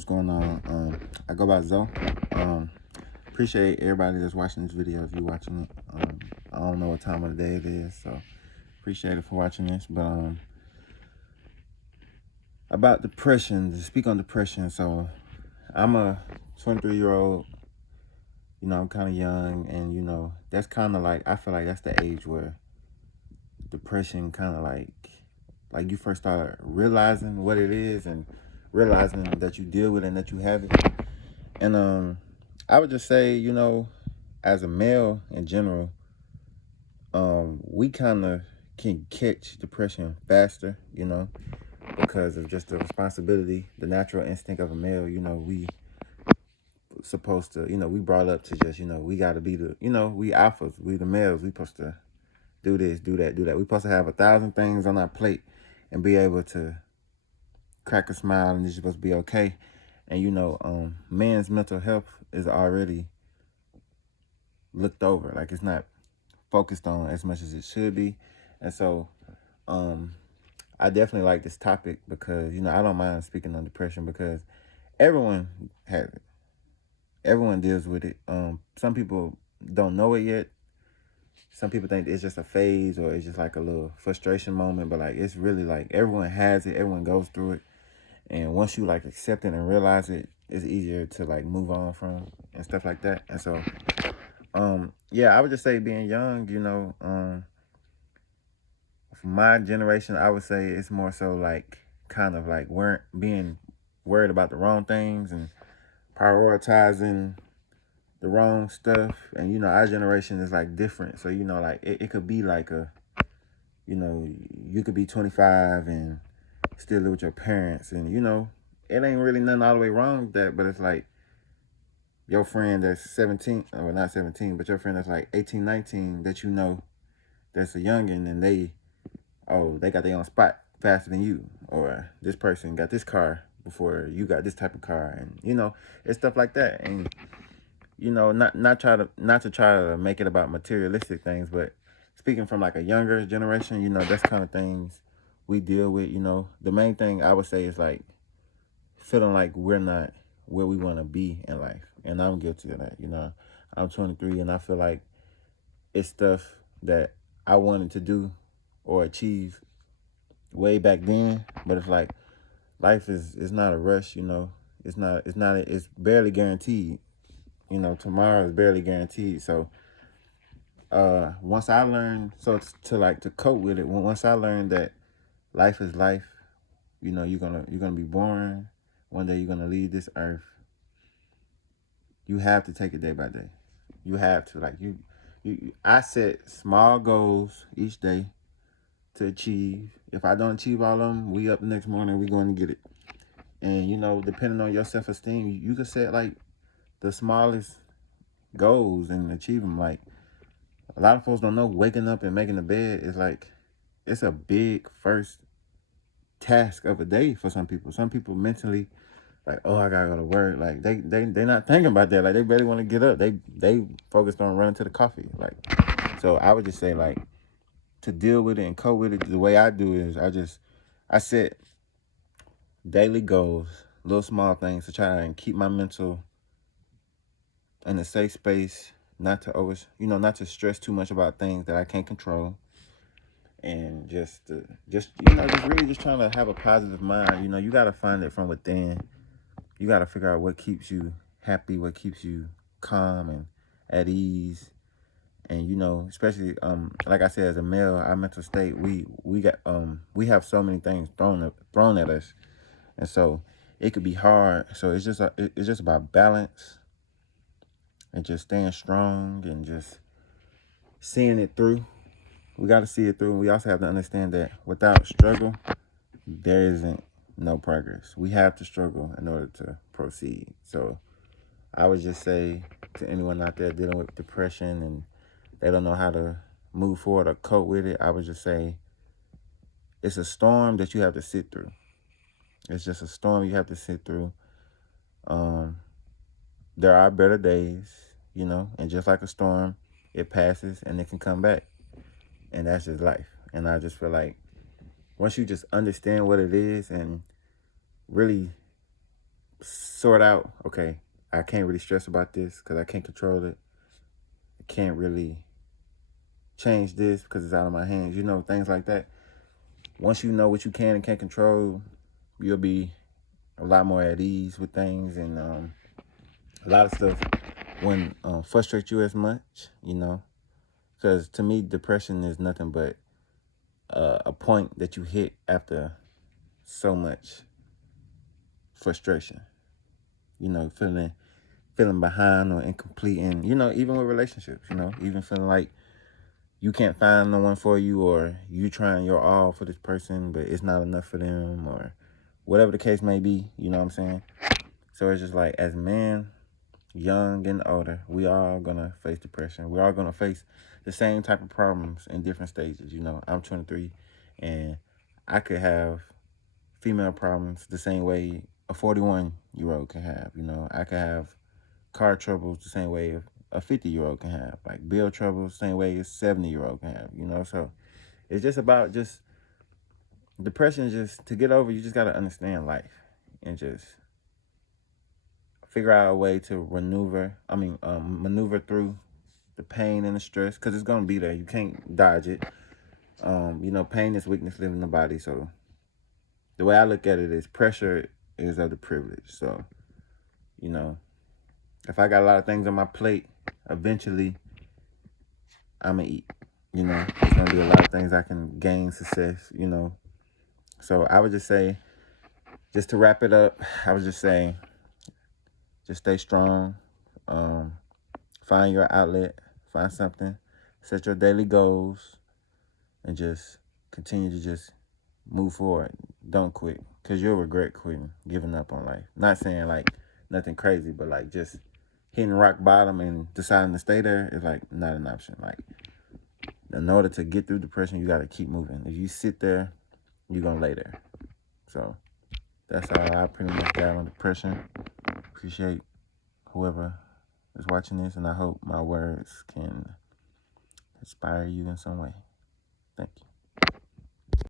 what's going on? I go by Zoe. Appreciate everybody that's watching this video if you're watching it. I don't know what time of the day it is, so appreciate it for watching this. But about depression, to speak on depression. So I'm a 23-year-old. I'm kind of young, and that's kind of like, I feel like that's the age where depression kind of like you first start realizing what it is and realizing that you deal with it and that you have it. And I would just say, as a male in general, we kind of can catch depression faster, because of just the responsibility, the natural instinct of a male. We supposed to, we brought up to just, we got to be the, we alphas, we the males, we supposed to do this, do that, do that. We supposed to have 1,000 things on our plate and be able to crack a smile and it's supposed to be okay. And men's mental health is already looked over. Like, it's not focused on as much as it should be. And so I definitely like this topic because, I don't mind speaking on depression because everyone has it. Everyone deals with it. Some people don't know it yet. Some people think it's just a phase or it's just like a little frustration moment, but like it's really like everyone has it, everyone goes through it. And once you like accept it and realize it, it's easier to like move on from and stuff like that. And so yeah, I would just say being young, for my generation, I would say it's more so like kind of like being worried about the wrong things and prioritizing the wrong stuff. And our generation is like different. So like it could be like you could be 25 and still live with your parents, and it ain't really nothing all the way wrong with that. But it's like your friend that's 17, or not 17, but your friend that's like 18, 19, that that's a youngin', and they got their own spot faster than you, or this person got this car before you got this type of car, and it's stuff like that. And not to try to make it about materialistic things, but speaking from like a younger generation, that's kind of things we deal with. The main thing I would say is like feeling like we're not where we want to be in life, and I'm guilty of that. I'm 23, and I feel like it's stuff that I wanted to do or achieve way back then, but it's like life is not a rush. It's barely guaranteed. Tomorrow is barely guaranteed. So once I learned, to cope with it, once I learned that life is life, you're gonna be born one day, you're gonna leave this earth. You have to take it day by day. You have to, like, I set small goals each day to achieve. If I don't achieve all of them, we up the next morning, we going to get it. And depending on your self-esteem, you can set like the smallest goals and achieve them. Like, a lot of folks don't know waking up and making the bed is like, it's a big first task of a day for some people. Some people mentally like, oh, I gotta go to work. Like they're not thinking about that. Like, they barely want to get up. They focused on running to the coffee. Like, so I would just say, like, to deal with it and cope with it, the way I do is I set daily goals, little small things to try and keep my mental in a safe space, not to stress too much about things that I can't control. And just really just trying to have a positive mind. You got to find it from within. You got to figure out what keeps you happy, what keeps you calm and at ease. And especially like I said, as a male, our mental state, we have so many things thrown at us, and so it could be hard. So it's just about balance and just staying strong and just seeing it through. We got to see it through. And we also have to understand that without struggle, there isn't no progress. We have to struggle in order to proceed. So I would just say to anyone out there dealing with depression and they don't know how to move forward or cope with it, I would just say it's a storm that you have to sit through. It's just a storm you have to sit through. There are better days, and just like a storm, it passes and it can come back. And that's just life. And I just feel like once you just understand what it is and really sort out, okay, I can't really stress about this because I can't control it. I can't really change this because it's out of my hands. You know, things like that. Once you know what you can and can't control, you'll be a lot more at ease with things, and a lot of stuff wouldn't frustrate you as much, you know. Because to me, depression is nothing but a point that you hit after so much frustration. You know, feeling behind or incomplete, and you know, even with relationships, you know, even feeling like you can't find no one for you, or you trying your all for this person, but it's not enough for them, or whatever the case may be. You know what I'm saying? So it's just like, as men, young and older, we all gonna face depression. We're all gonna face the same type of problems in different stages. You know, I'm 23, and I could have female problems the same way a 41-year-old can have. You know, I could have car troubles the same way a 50-year-old can have. Like bill troubles the same way a 70-year-old can have. You know, so it's just about just depression. Just to get over, you just gotta understand life and just figure out a way to maneuver through the pain and the stress, because it's gonna be there. You can't dodge it. You know, pain is weakness living in the body. So the way I look at it is, pressure is of the privilege. So, you know, if I got a lot of things on my plate, eventually I'm gonna eat. You know, there's gonna be a lot of things I can gain success, you know. So I would just say, just to wrap it up, I would just say, just stay strong. Um, Find your outlet, find something, set your daily goals, and just continue to just move forward. Don't quit, because you'll regret quitting, giving up on life. Not saying like nothing crazy, but like just hitting rock bottom and deciding to stay there is like not an option. Like, in order to get through depression, you got to keep moving. If you sit there, you're going to lay there. So that's all I pretty much got on depression. Appreciate whoever is watching this, and I hope my words can inspire you in some way. Thank you.